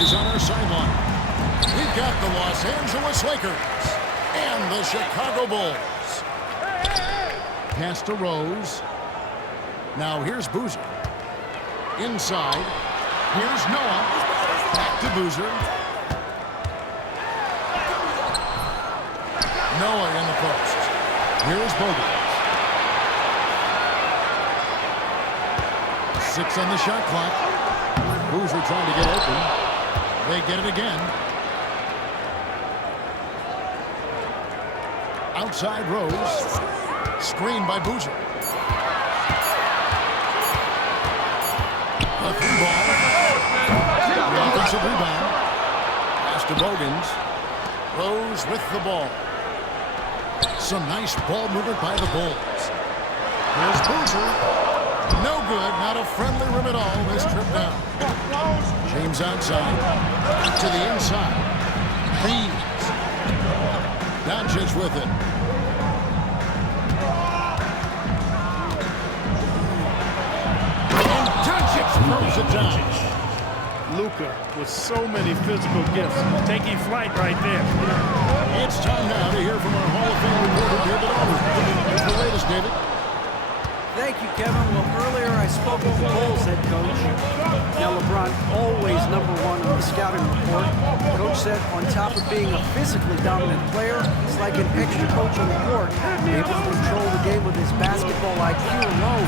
is on our sideline. We've got the Los Angeles Lakers and the Chicago Bulls. Pass to Rose. Now here's Boozer. Inside. Here's Noah. Back to Boozer. Noah in the post. Here's Bogut. 6 on the shot clock. Boozer trying to get open. They get it again. Outside Rose. Screen by Boozer. A free ball. The offensive rebound. Pass to Bogans. Rose with the ball. Some nice ball movement by the Bulls. Here's Boozer. No good. Not a friendly rim at all this trip down. James outside. To the inside. Hayes. Doncic with it. And Doncic throws it down. Luka with so many physical gifts. Taking flight right there. It's time now to hear from our Hall of Fame reporter, David Aubrey. What's the latest, David? Thank you, Kevin. Well, earlier I spoke with the Bulls head coach. Now, LeBron always #1 on the scouting report. Coach said on top of being a physically dominant player, he's like an extra coach on the court, able to control the game with his basketball IQ alone.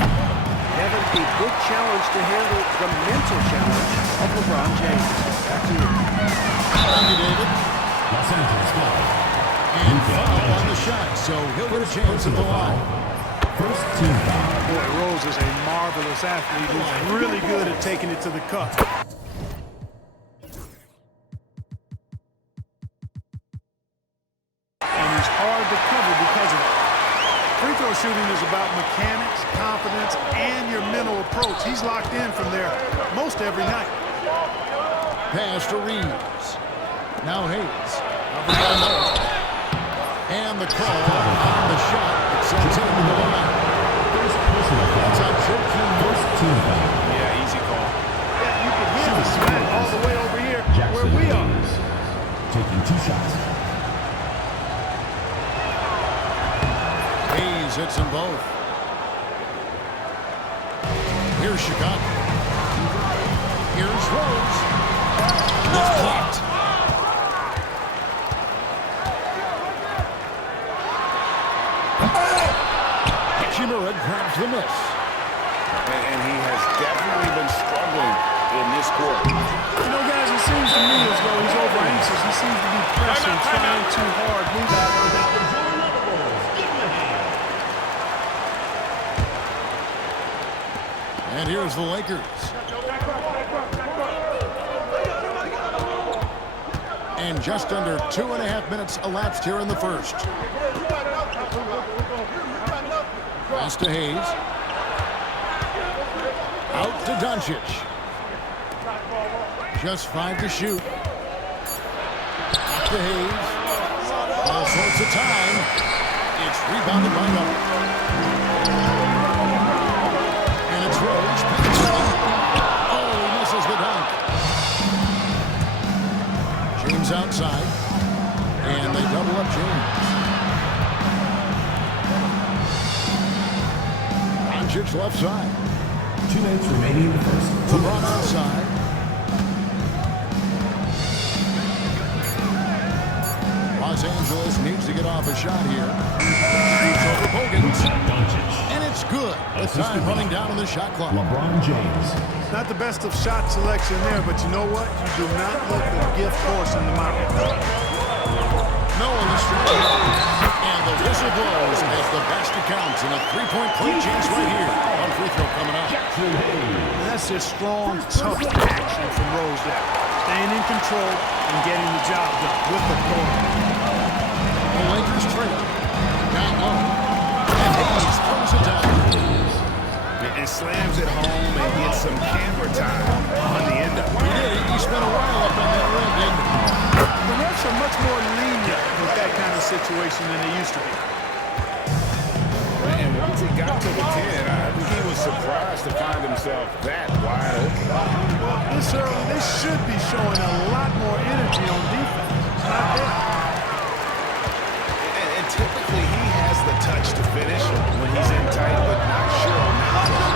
Kevin, a good challenge to handle the mental challenge of LeBron James. Back to you. Thank you, David. Los Angeles foul. And foul on the shot, so he'll get a chance at the line. First team foul. Boy, Rose is a marvelous athlete who's really good at taking it to the cup. And he's hard to cover because of it. Free throw shooting is about mechanics, confidence, and your mental approach. He's locked in from there most every night. Pass to Reeves. Now Hayes. And the call on the shot. It sends him to the line. First personal foul. That's on First team foul. Yeah, easy call. Yeah, you can hear the smack all the way over here where Jackson we are. Hayes taking 2 shots. Hayes hits them both. Here's Chicago. Here's Rose. It's blocked. Chimera grabs the miss. And he has definitely been struggling in this quarter. You know, guys, it seems to me as though he's over anxious. He seems to be pressing, trying too hard. And here's the Lakers. And just under 2.5 minutes elapsed here in the first. Pass to Hayes. Out to Doncic. Just 5 to shoot. Back to Hayes. All sorts of time. It's rebounded by Noah. And it's Rose. Oh, he misses the dunk. James outside. And they double up James. Doncic left side. 2 minutes remaining in the first. LeBron outside. Los Angeles needs to get off a shot here. Shoots over Bogans. And it's good. The time running down on the shot clock. LeBron James. Not the best of shot selection there, but you know what? You do not let the gift horse in the mouth. No on the street. And the whistle blows as the basket counts in a 3-point play chance right here. One free throw coming up. And that's just strong, tough action from Rose there. Staying in control and getting the job done with authority. The Lakers trail. Down low. And Hayes throws it down. And slams it home and gets some camera time on the end of it. He did. He spent a while up on that rim, didn't he? The refs are much more lenient with that kind of situation than they used to be. And once he got to the 10, I think he was surprised to find himself that wide open. Well, this necessarily. They should be showing a lot more energy on defense. It's not there. And typically he has the touch to finish when he's in tight, but not sure on that touch.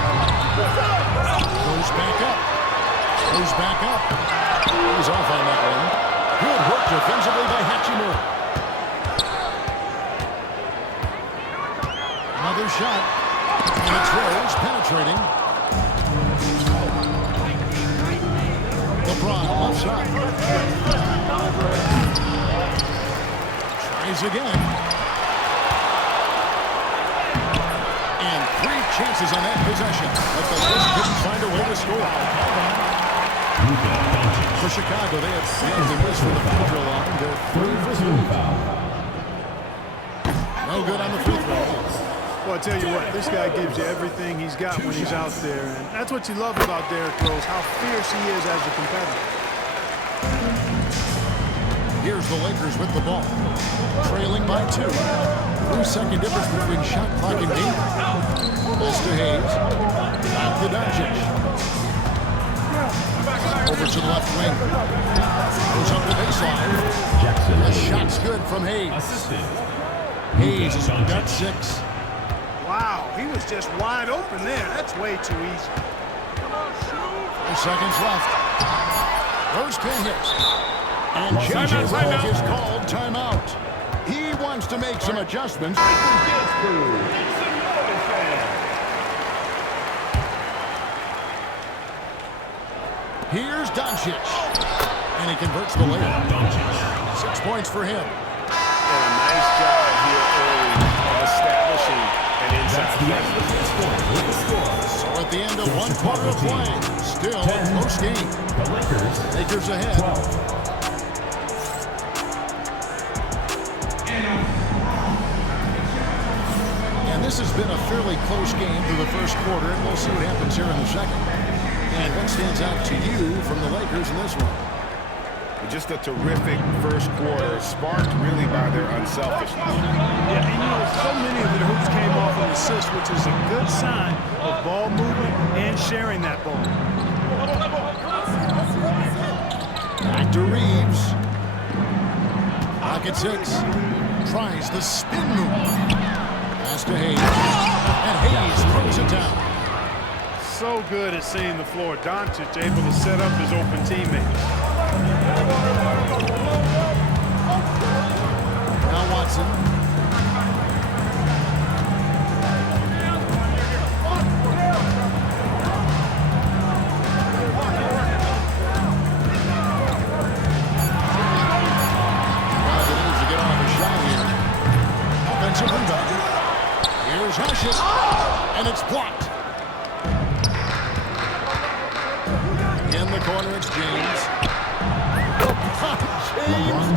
Goes back up. Goes back up. He's off on that one. Good work defensively by Hachimura. Another shot. And it's Rose penetrating. LeBron left side. Tries again. And 3 chances on that possession. But they just couldn't find a way to score. For Chicago, they have the miss from the free throw line. They're 3 for 3. No good on the free throw. Well, I tell you what, this guy gives you everything he's got when he's out there. And that's what you love about Derrick Rose, how fierce he is as a competitor. Here's the Lakers with the ball. Trailing by 2. 2-second difference between shot clock and game. Pass to Hayes. Back to Doncic. Over to the left wing. Goes up the baseline. The shot's good from Hayes. Hayes has got 6. Wow, he was just wide open there. That's way too easy. 4 seconds left. First 10 hits. And J.J. Redick is called timeout. He wants to make some adjustments. Here's Doncic. And he converts the layup. 6 points for him. And a nice job here early of establishing an inside So at the end of 1 quarter of play, still a close game. Lakers ahead. And this has been a fairly close game through the first quarter, and we'll see what happens here in the second. And what stands out to you from the Lakers in this one? Just a terrific first quarter, sparked really by their unselfishness. Yeah, and you know, so many of their hoops came off an assist, which is a good sign of ball movement and sharing that ball. Back to Reeves. Pocket 6. Tries the spin move. Pass to Hayes. And Hayes throws it down. So good at seeing the floor. Doncic able to set up his open teammates. Now Watson. Needs to get off a shot here. Offensive rebound. Here's Hashim. And it's blocked. In the corner, it's James.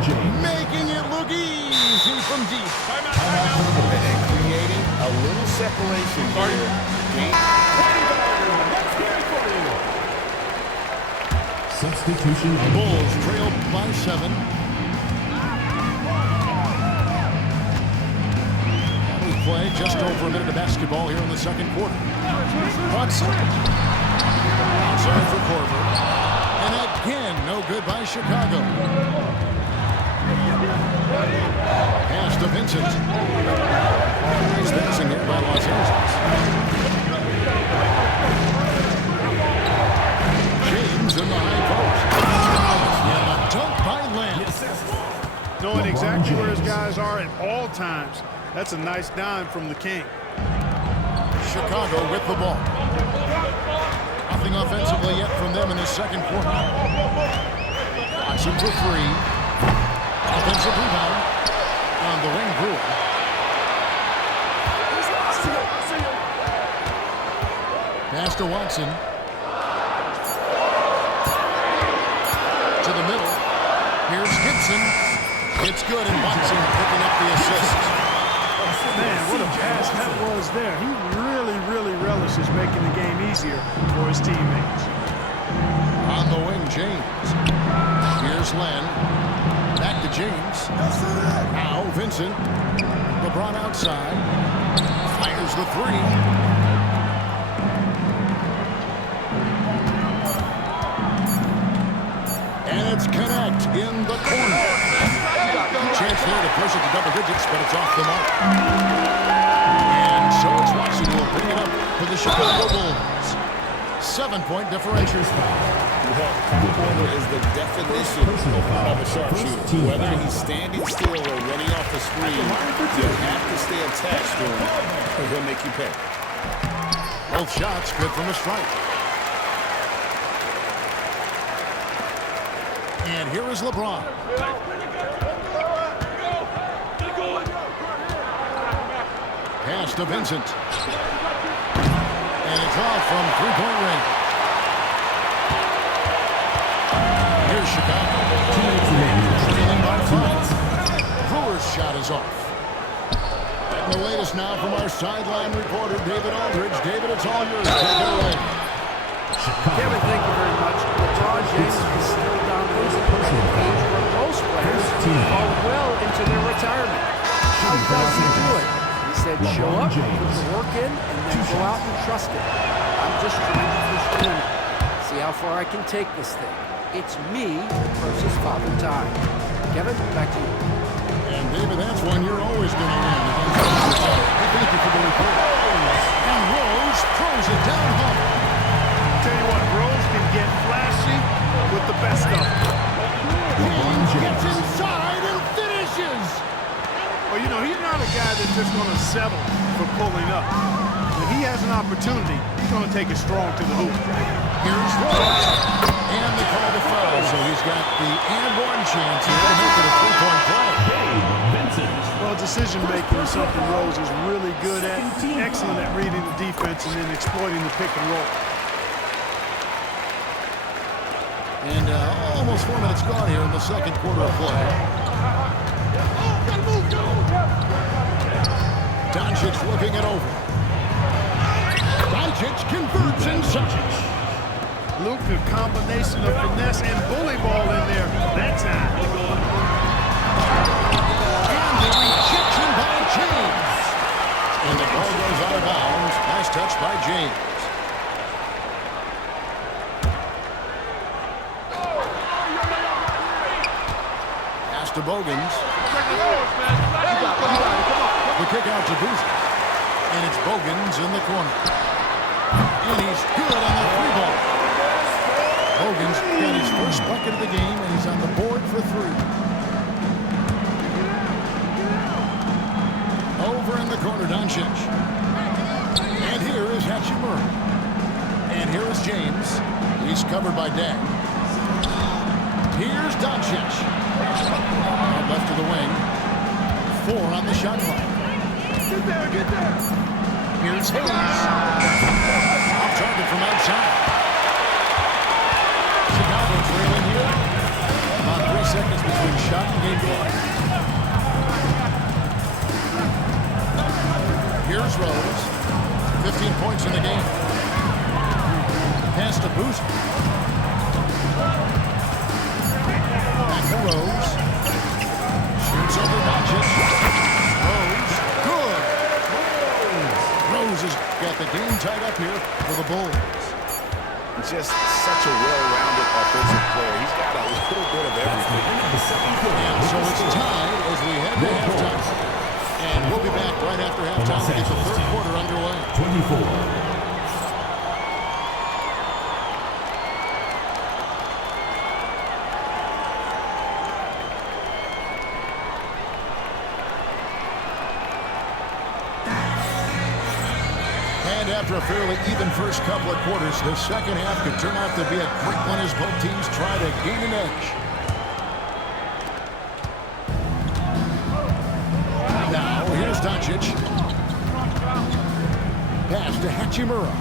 James making it look easy from deep. And creating a little separation here. Substitution. Bulls trail by 7. We play just over a minute of basketball here in the second quarter. Watson. Outside for Korver. And again, no good by Chicago. Pass to Vincent. Nice passing here by Los Angeles. James in the high post. And a dunk by Lamb. Knowing exactly where his guys are at all times. That's a nice dime from the King. Chicago with the ball. Nothing offensively yet from them in the second quarter. Watson for 3. Offensive rebound on the wing. Brewer. Pass to Watson. To the middle. Here's Gibson. It's good, and Watson picking up the assist. Man, what a pass that was there. He really relishes making the game easier for his teammates. On the wing, James. Here's Len. Back to James. Now Vincent. LeBron outside. Fires the 3. connect in the corner. Chance there to push it to double digits, but it's off the mark. And so it's Washington will bring it up for the Chicago Bulls. 7-point differential. Well, Kyle Korver is the definition of a sharpshooter. Whether he's standing still or running off the screen, you have to stay attached to him, or he'll make you pay. Both shots good from the strike. And here is LeBron. Pass to Vincent. And it's off from three-point range. Here's Chicago. Trailing by 5. Brewer's shot is off. And the latest now from our sideline reporter, David Aldridge. David, it's all yours. Take it away. Kevin, thank you very much. LeBron James is still dominating at an age where most players are well into their retirement. How does he do it? He said, show up, put the work in, and then go out and trust it. I'm just trying to push the limit. See how far I can take this thing. It's me versus Father Time. Kevin, back to you. And David, that's one you're always going to win. Thank you for the report. And Rose throws it down home. Tell you what, Rose can get flashy with the best of them. He gets inside and finishes. Well, you know, he's not a guy that's just going to settle for pulling up. When he has an opportunity, he's going to take it strong to the hoop. Here's Rose. And they call the foul, so he's got the and one chance here to make it a three-point play. Well, decision-making is something Rose is really good at. Excellent at reading the defense and then exploiting the pick and roll. And almost 4 minutes gone here in the second quarter of play. Doncic looking it over. Doncic converts and such. Luke, a combination of finesse and bully ball in there that time. And the rejection by James. And the ball goes out of bounds. Nice touch by James. Pass to Bogans. The kick out to Boozer. And it's Bogans in the corner. And he's good on the three ball. Bogans got his first bucket of the game, and he's on the board for 3. Over in the corner, Doncic. And here is Hachimura. And here is James. He's covered by Dag. Here's Doncic. Left to the wing. 4 on the shot clock. Get there, get there. Here's Hayes. Off target from outside. Chicago trailing here. About 3 seconds between shot and game clock. Here's Rose. 15 points in the game. Pass to Boozer. Back to Rose. Shoots over Doncic. Rose. Good. Rose has got the game tied up here for the Bulls. Just such a well-rounded offensive player. He's got a little bit of everything. And so it's tied as we head to halftime. And we'll be back right after halftime to get the third quarter underway. 24. And after a fairly even first couple of quarters, the second half could turn out to be a quick one as both teams try to gain an edge. Now, here's Doncic. Pass to Hachimura.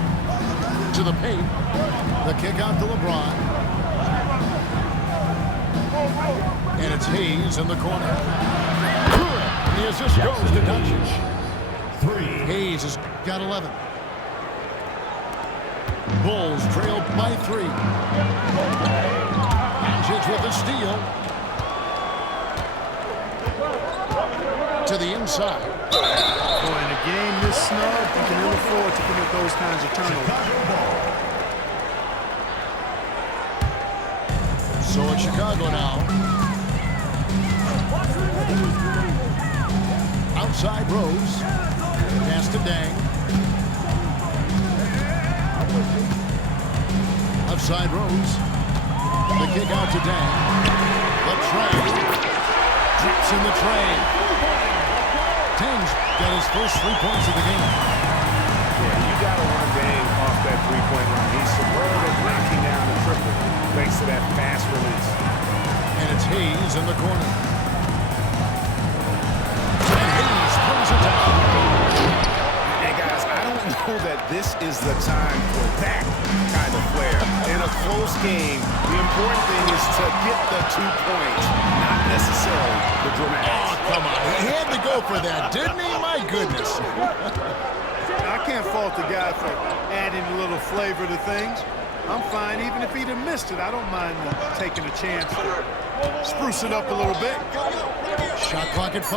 To the paint. The kick out to LeBron. And it's Hayes in the corner. Good. The assist goes to Doncic. 3. Hayes has got 11. Bulls trailed by 3. Doncic with a steal. To the inside. Boy, in a game this snug, you can ill afford to commit those kinds of turnovers. So it's Chicago now. Outside Rose. Pass to Dang. Outside Rose. The kick out to Dang. The tray. Drops in the tray. Dang's got his first 3 points of the game. Yeah, you got to run Dang off that three-point line. He's superb at knocking down the triple thanks to that fast release. And it's Hayes in the corner. And Hayes brings it down. Hey, guys, I don't know that this is the time for that kind of flair. In a close game, the important thing is to get the 2 points, not necessarily the dramatics. Oh, come on. He had to go for that, didn't he? My goodness. I can't fault the guy for adding a little flavor to things. I'm fine. Even if he'd have missed it, I don't mind taking a chance to spruce it up a little bit. Shot clock at 5.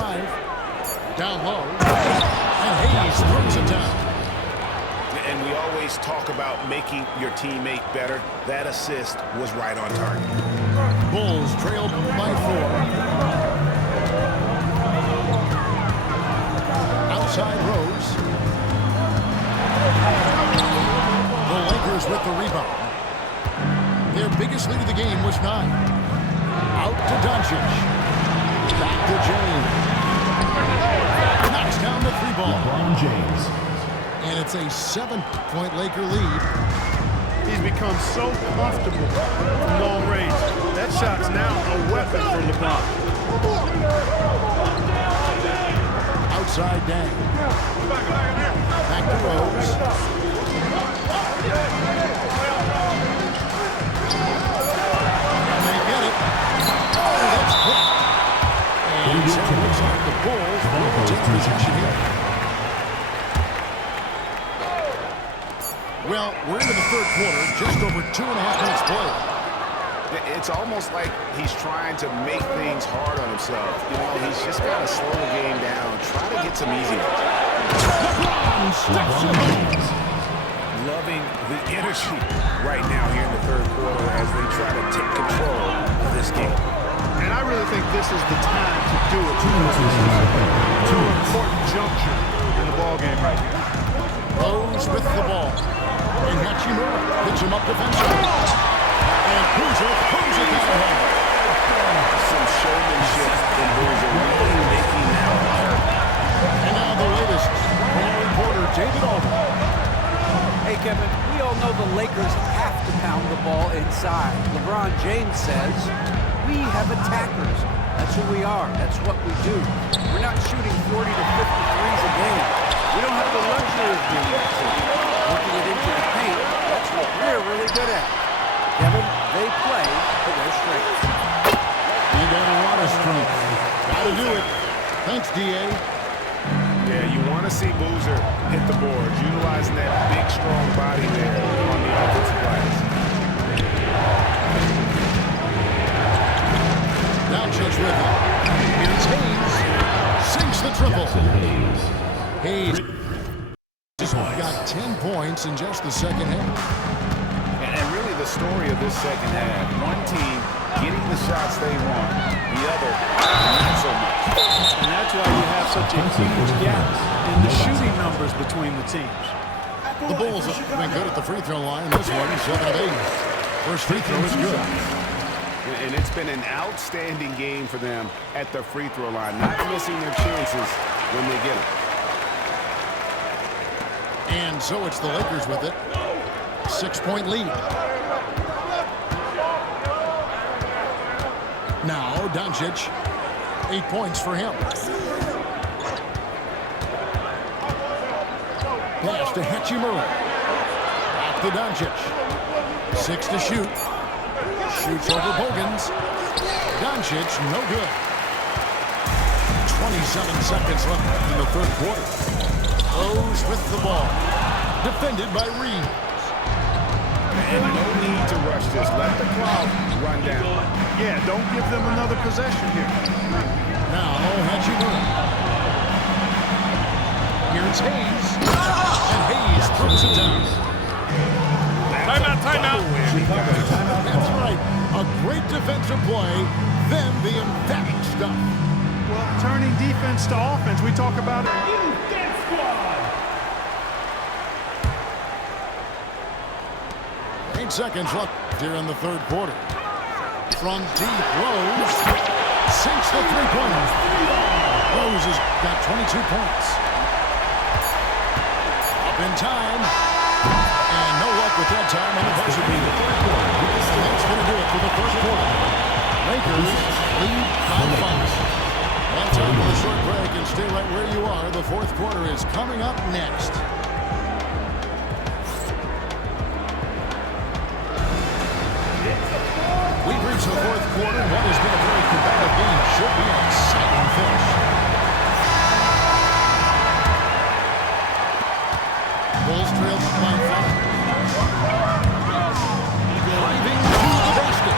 Down low. And Hayes brings it down. And we always talk about making your teammate better. That assist was right on target. Bulls trailed by 4. Outside Rose. The Lakers with the rebound. Their biggest lead of the game was 9. Out to Doncic. Back to James. Knocks down the 3 ball. LeBron James. And it's a 7-point Laker lead. He's become so comfortable from long range. That shot's now a weapon for LeBron. Outside Dang. Back to Rose. And they get it. Oh, that's blocked. And so it looks like the Bulls will take possession here. Well, we're into the third quarter, just over 2.5 minutes played. It's almost like he's trying to make things hard on himself. You know, he's just got to slow the game down, try to get some easy ones. Loving the energy right now here in the third quarter as they try to take control of this game. And I really think this is the time to do it. Two important juncture in the ball game right here. Rose with the ball. And Hachimura picks him up defensively. And Boozer pulls it down. Some showmanship in Boozer really making that hurt. And now the latest from our reporter, David Alden. Hey, Kevin, we all know the Lakers have to pound the ball inside. LeBron James says, we have attackers. That's who we are. That's what we do. We're not shooting 40 to 50 threes a game. We don't have the luxury of doing that team. Working it into the paint, that's what we're really good at. Kevin, they play to their strengths. You got a lot of strength. Got to do it. Thanks, D.A. Yeah, you want to see Boozer hit the boards, utilizing that big, strong body there on the offensive glass. Doncic with it. Here's Hayes. Sinks the triple. Hayes got 10 points in just the second half. And really the story of this second half, one team getting the shots they want, the other not so much. And that's why you have such a huge gap in the shooting numbers between the teams. The Bulls have been good at the free throw line. This one, 7 of 8. First free throw is good. And it's been an outstanding game for them at the free throw line, not missing their chances when they get them. And so it's the Lakers with it. 6-point lead. Now Doncic, 8 points for him. Pass to Hachimura. Back to Doncic. 6 to shoot. Shoots over Bogans. Doncic, no good. 27 seconds left in the third quarter. Rose with the ball. Defended by Reed. And no need to rush this. Let the clock run down. Yeah, don't give them another possession here. Now Hachimura. Here's Hayes. And Hayes throws it down. Timeout. That's right. A great defensive play, then the emphatic stuff. Well, turning defense to offense, we talk about it. Defense squad. 8 seconds left here in the third quarter. From deep, Rose sinks the three-pointer. Rose has got 22 points. Up in time. And no luck with that time on the buzzer beater. And that's going to do it for the first quarter. Lakers lead by 5. One time for a short break and stay right where you are. The fourth quarter is coming up next. We've reached the fourth quarter. What has been a very competitive game should be an exciting finish. Bulls trail by 5. Driving to the basket.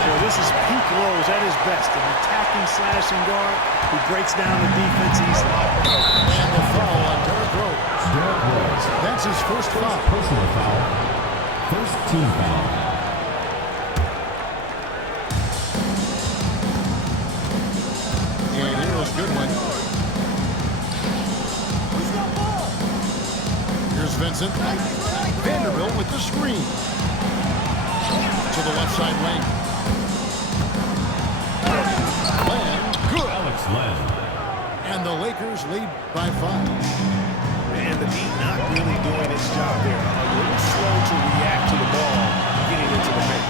Well, this is peak Rose at his best, an attacking slashing guard who breaks down the defense easily. And the foul on Derrick Rose. Derrick Rose. That's his first foul. Personal foul. First team foul. And here is Goodwin. Here's Vincent. Vanderbilt with the screen. To the left side lane. Len, good. Alex Len. And the Lakers lead by 5. And the D not really doing its job there. A little slow to react to the ball getting into the paint.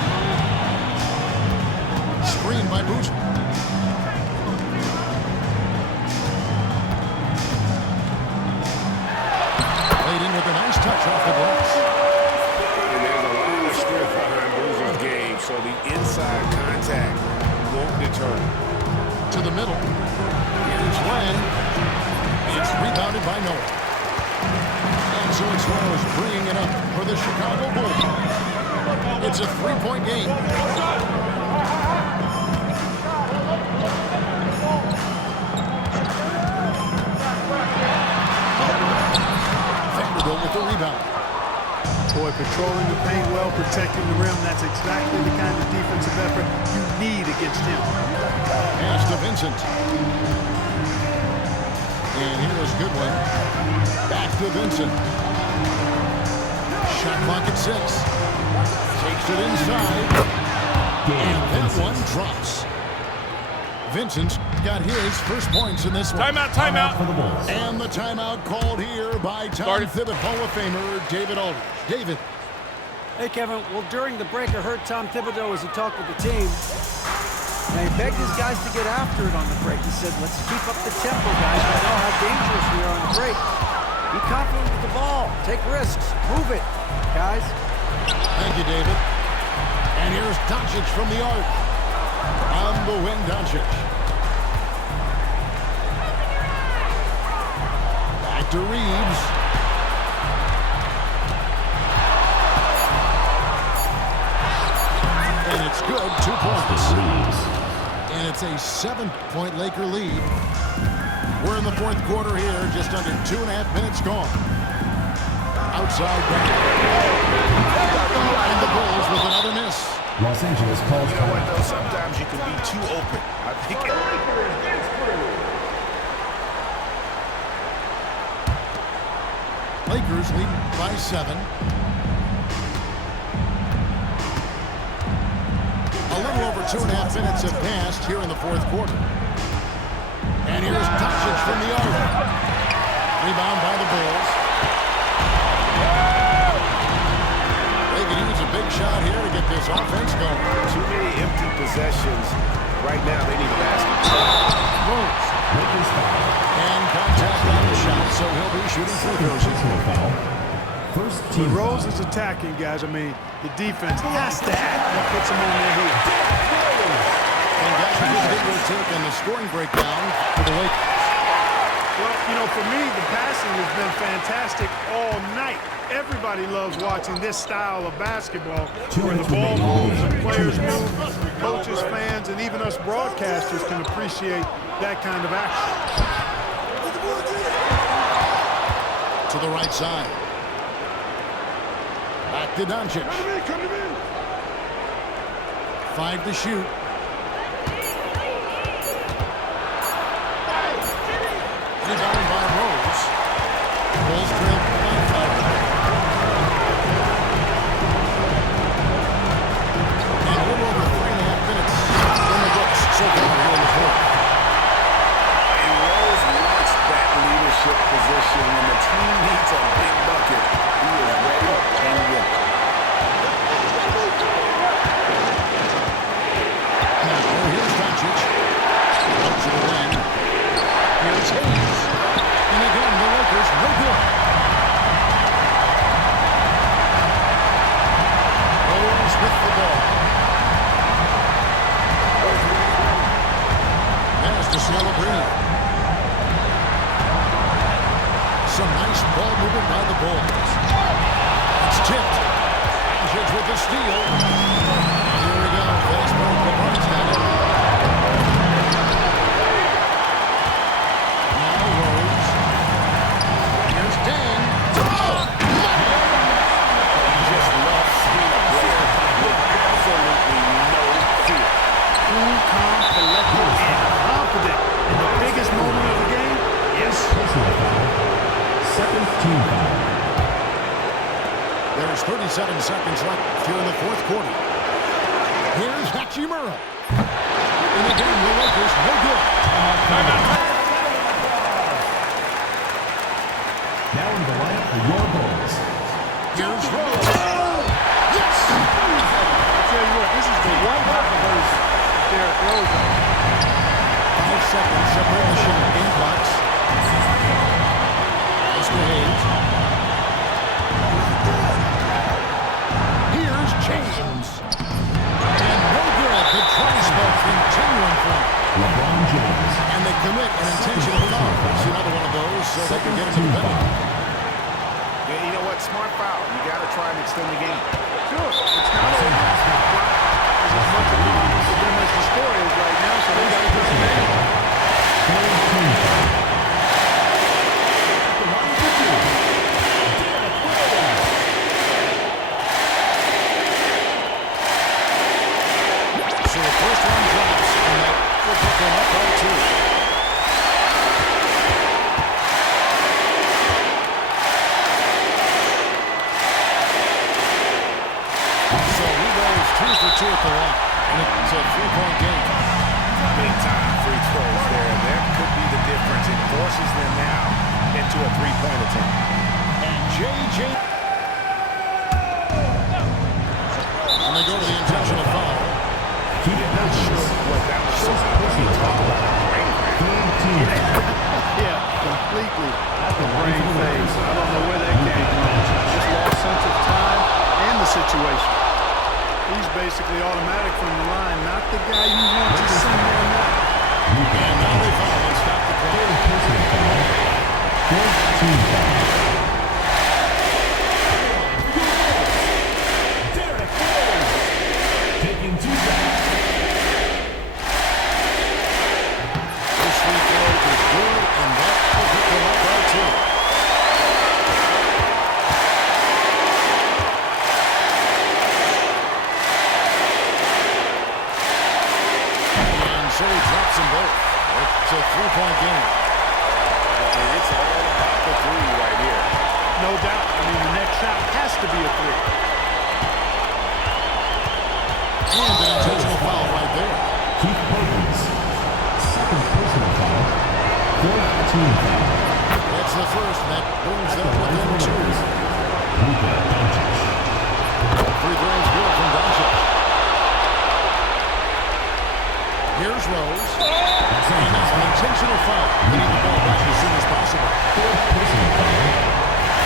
Screen by Boozer. Played in with a nice touch off the glass. And there's a lot of strength behind Boozer's game, so the inside contact won't deter him. To the middle. Here's Len. It's rebounded by Noah. And so it's Rose bringing it up for the Chicago Bulls. It's a three-point game. Vanderbilt with the rebound. Boy, patrolling the paint well, protecting the rim. That's exactly the kind of defensive effort you need against him. Pass to Vincent. And here is Goodwin. Back to Vincent. Shot clock at 6. Takes it inside. And that one drops. Vincent's got his first points in this one. Timeout. For the Bulls. And the timeout called here by Tom Thibodeau, Hall of Famer David Aldridge. David. Hey, Kevin. Well, during the break, I heard Tom Thibodeau as he talked with the team. And he begged his guys to get after it on the break. He said, let's keep up the tempo, guys. I know how dangerous we are on the break. Be confident with the ball. Take risks. Move it, guys. Thank you, David. And here's Doncic from the arc. On the wing, Doncic. Back to Reeves. And it's good. 2 points. And it's a 7-point Laker lead. We're in the fourth quarter here. Just under 2.5 minutes gone. Outside back. And the Bulls with another miss. Los Angeles calls You know what, though? Sometimes you can be too open. I think Lakers lead by 7. A little over 2.5 minutes have passed here in the fourth quarter. And here's Doncic from the arc. Rebound by the Bulls. They can use a big shot here to get this offense going. too many empty possessions. Right now, they need a basket. Rose. Lakers foul. And contact on the shot, so he'll be shooting free throws. Personal foul. First team When Rose foul. is attacking, guys, I mean, the defense has to act. That puts them on their heels. And guys, we'll take on the scoring breakdown for the Lakers. Well, you know, for me, the passing has been fantastic all night. Everybody loves watching this style of basketball where the ball moves, the players move, coaches, fans, and even us broadcasters can appreciate that kind of action. To the right side. Back to Doncic. 5 to shoot. Rebounded by Rose. Bulls trail by 5. And a little over 3.5 minutes in the books so far here in the fourth. And Rose wants that leadership position when the team needs a big bucket. He is ready and willing. Here's Doncic. Up to the wing. Here's Hayes. And again, the Lakers, no good. Rose with the ball. Pass to Scalabrine. Some nice ball movement by the Bulls. It's tipped. Doncic with the steal. Here we go. Fast break. LeBron's got it. Now Rose. Here's Dang. Just loves speed player with absolutely no fear. Cool, calm, collected, and confident in the biggest moment of the game. Yes. Personal foul. Second team foul. There's 37 seconds left here in the fourth quarter. Here's Hachimura. And again, the Lakers, no good. Now in the lineup for your Bulls. Here's Rose. Yes! I tell you what, this is the one verse of Derrick Rose. 5 seconds separate the shot. Game clocks. Mr. Hayes. Here's James. And no good. The try spell continuing for him. LeBron James. And they commit an intentional foul. It's another one of those so they can get into the penalty. Yeah, you know what? Smart foul. You got to try and extend the game. Sure, it's not over. It's as much of them as the score is right now, so they got to get some advantage. Third team foul. So the first one drops, and that will put them up by 2. So he goes 2 for 2 at the line, and it's a 3-point game. Big time free throws there. That could be the difference. It forces them now into a three-point attempt. And J.J. And they go to the intentional foul. Keep it Not sure what that was about. I mean, talk about a brain cramp. third team foul. Yeah, completely at the brain phase. I don't know where that came from. Just lost sense of time and the situation. He's basically automatic from the line, not the guy you want to send there now. And now they foul and stop the clock. Third personal foul. Fourth team foul. Derrick Rose. Taking 2 back. This free throw is good, and that will put them up by 2. So he drops them both. It's a 3-point game. And it's all about the three right here. No doubt. I mean, the next shot has to be a 3. And an intentional foul right there. Keith Perkins. Second personal foul. Fourth team foul. That's the first. That brings them within 2. Luka Doncic. Free throw is good from Doncic. Here's Rose. And that's an intentional foul. They need the ball back as soon as possible. Fourth personal foul.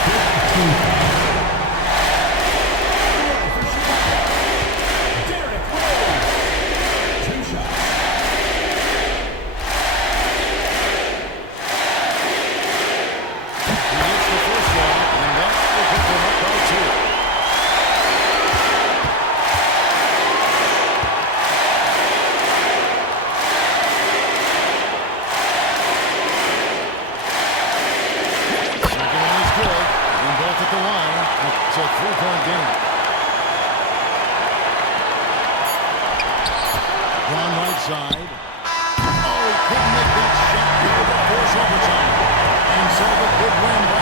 Fifth team foul. Derrick Rose. 2 shots. He hits the first one, and that will put them up by 2. Second one is good. And both at the line. side. Oh, he couldn't make that shot go to force overtime. And so the big win